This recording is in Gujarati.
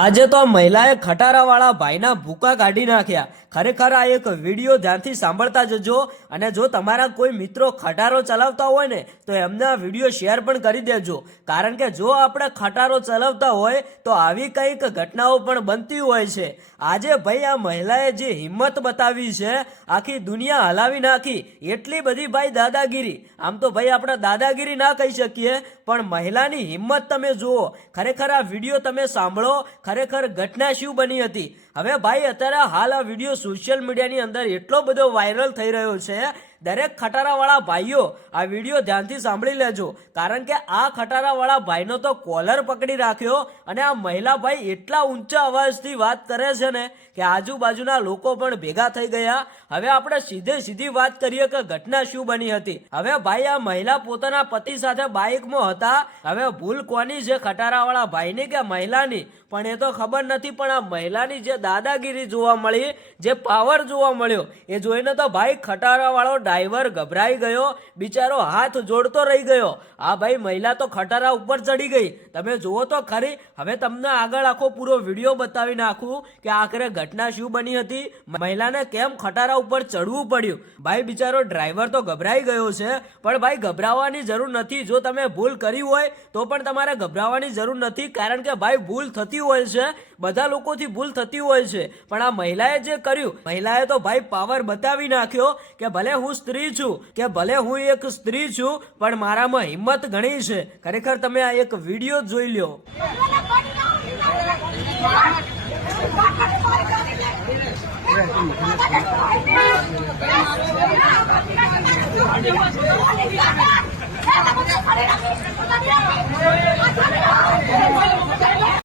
આજે તો મહિલાએ ખટારાવાળા ભાઈના ભૂકા કાઢી નાખ્યા। ખરેખર આ એક વિડીયો ધ્યાનથી સાંભળતા જજો, અને જો તમારા કોઈ મિત્રો ખટારો ચલાવતા હોય ને તો એમને આ વિડીયો શેર પણ કરી દેજો, કારણ કે જો આપણે ખટારો ચલાવતા હોય તો આવી કંઈક ઘટનાઓ પણ બનતી હોય છે। આજે ભાઈ આ મહિલાએ જે હિંમત બતાવી છે, આખી દુનિયા હલાવી નાખી, એટલી બધી ભાઈ દાદાગીરી। આમ તો ભાઈ આપણે દાદાગીરી ના કહી શકીએ, પણ મહિલાની હિંમત તમે જુઓ। ખરેખર આ વિડીયો તમે સાંભળો, ખરેખર ઘટના શું બની હતી। હવે ભાઈ અત્યારે હાલ આ વિડીયો સોશિયલ મીડિયાની અંદર એટલો બધો વાયરલ થઈ રહ્યો છે। દરેક ખટારાવાળા ભાઈઓ આ વિડીયો ધ્યાનથી સાંભળી લેજો, કારણ કે આ ખટારાવાળા ભાઈનો તો કોલર પકડી રાખ્યો, અને આ મહિલા ભાઈ એટલા ઊંચા અવાજથી વાત કરે છે ને કે આજુબાજુના લોકો પણ ભેગા થઈ ગયા। હવે આપણે સીધી વાત કરીએ કે ઘટના શું બની હતી। હવે ભાઈ આ મહિલા પોતાના પતિ સાથે બાઇકમાં હતા। હવે ભૂલ કોની છે, ખટારાવાળા ભાઈની કે મહિલાની, પણ એ તો ખબર નથી, પણ આ મહિલાની જે દાદાગીરી જોવા મળી, જે પાવર જોવા મળ્યો, એ જોઈને તો ભાઈ ખટારાવાળો ડ્રાઈવર ગભરાઈ ગયો, બિચારો હાથ જોડતો રહી ગયો। આ ભાઈ મહિલા તો ખટારા ઉપર ચડી ગઈ, તમે જુઓ તો ખરી। હવે તમને આગળ આખો પૂરો વિડીયો બતાવી નાખું કે આખરે ઘટના શું બની હતી, મહિલાને કેમ ખટારા ઉપર ચડવું પડ્યું। ભાઈ બિચારો ડ્રાઈવર તો ગભરાઈ ગયો છે, પણ ભાઈ ગભરાવાની જરૂર નથી। જો તમે ભૂલ કરી હોય તો પણ તમારે ગભરાવાની જરૂર નથી, કારણ કે ભાઈ ભૂલ થતી હોય છે, બધા લોકોથી ભૂલ થતી હોય છે, પણ આ મહિલાએ જે કર્યું, મહિલાએ તો ભાઈ પાવર બતાવી નાખ્યો કે ભલે હું સ્ત્રી છું, કે ભલે હું એક સ્ત્રી છું, પણ મારામાં હિંમત ઘણી છે। ખરેખર તમે આ એક વિડીયો જોઈ લો।